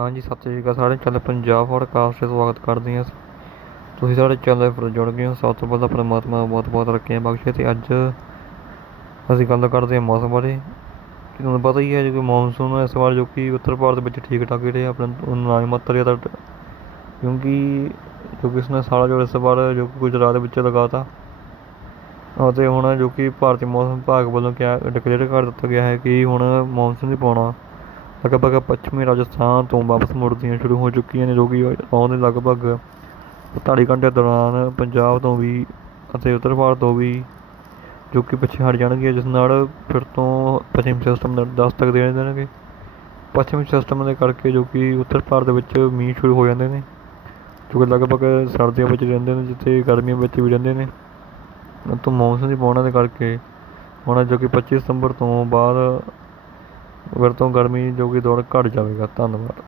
ਹਾਂਜੀ, ਸਤਿ ਸ਼੍ਰੀ ਅਕਾਲ ਸਾਰੇ ਚੈਨਲ ਪੰਜਾਬ ਪੋਡਕਾਸਟ 'ਤੇ ਸਵਾਗਤ ਕਰਦੇ ਹਾਂ ਤੁਸੀਂ ਸਾਡੇ ਚੈਨਲ ਪਰ ਜੁੜ ਗਏ ਹੋ। ਸਭ ਤੋਂ ਪਹਿਲਾਂ ਪਰਮਾਤਮਾ ਦਾ ਬਹੁਤ ਬਹੁਤ ਰੱਖੀਆਂ ਬਖਸ਼ੇ ਤੇ ਅੱਜ ਅਸੀਂ ਗੱਲ ਕਰਦੇ ਹਾਂ ਮੌਸਮ ਬਾਰੇ। ਤੁਹਾਨੂੰ ਪਤਾ ਹੀ ਹੈ ਜੋ ਕਿ ਮੌਨਸੂਨ ਇਸ ਵਾਰ ਜੋ ਕਿ ਉੱਤਰ ਭਾਰਤ ਵਿੱਚ ਠੀਕ ਠਾਕ ਹੀ ਰਹੇ। ਆਪਣੇ ਨਾ ਮਾਤਰ ਦਾ ਕਿਉਂਕਿ ਜੋ ਕਿ ਇਸਨੇ ਸਾਰਾ ਜੋ ਇਸ ਵਾਰ ਜੋ ਕਿ ਗੁਜਰਾਤ ਵਿੱਚ ਲਗਾਤਾ। ਅਤੇ ਹੁਣ ਜੋ ਕਿ ਭਾਰਤੀ ਮੌਸਮ ਵਿਭਾਗ ਵੱਲੋਂ ਕਿਹਾ ਡਿਕਲੇਅਰ ਕਰ ਦਿੱਤਾ ਗਿਆ ਹੈ ਕਿ ਹੁਣ ਮੌਨਸੂਨ ਦੀ ਪਾਉਣਾ। ਲਗਭਗ ਪੱਛਮੀ ਰਾਜਸਥਾਨ ਤੋਂ ਵਾਪਸ ਮੁੜਦੀਆਂ ਸ਼ੁਰੂ ਹੋ ਚੁੱਕੀਆਂ ਨੇ, ਜੋ ਕਿ ਆਉਣ ਦੇ ਲਗਭਗ 48 ਘੰਟੇ ਦੌਰਾਨ ਪੰਜਾਬ ਤੋਂ ਵੀ ਅਤੇ ਉੱਤਰ ਭਾਰਤ ਤੋਂ ਵੀ, ਜੋ ਕਿ ਪਿੱਛੇ ਹਟ ਜਾਣਗੀਆਂ, ਜਿਸ ਨਾਲ ਫਿਰ ਤੋਂ ਪੱਛਮੀ ਸਿਸਟਮ ਦਾ ਦਸ ਤੱਕ ਦੇ ਦੇਣਗੇ। ਪੱਛਮੀ ਸਿਸਟਮ ਦੇ ਕਰਕੇ ਜੋ ਕਿ ਉੱਤਰ ਭਾਰਤ ਵਿੱਚ ਮੀਂਹ ਸ਼ੁਰੂ ਹੋ ਜਾਂਦੇ ਨੇ, ਜੋ ਕਿ ਲਗਭਗ ਸਰਦੀਆਂ ਵਿੱਚ ਰਹਿੰਦੇ ਨੇ, ਜਿੱਥੇ ਗਰਮੀਆਂ ਵਿੱਚ ਵੀ ਰਹਿੰਦੇ ਨੇ। ਤੋਂ ਮੌਸਮ ਦੀ ਪਾਉਣਾ ਦੇ ਕਰਕੇ ਹੁਣ ਜੋ ਕਿ 25 ਸਤੰਬਰ ਤੋਂ ਬਾਅਦ ਫਿਰ ਤੋਂ ਗਰਮੀ ਜੋ ਕਿ ਦੌਰ ਘੱਟ ਜਾਵੇਗਾ ਧੰਨਵਾਦ।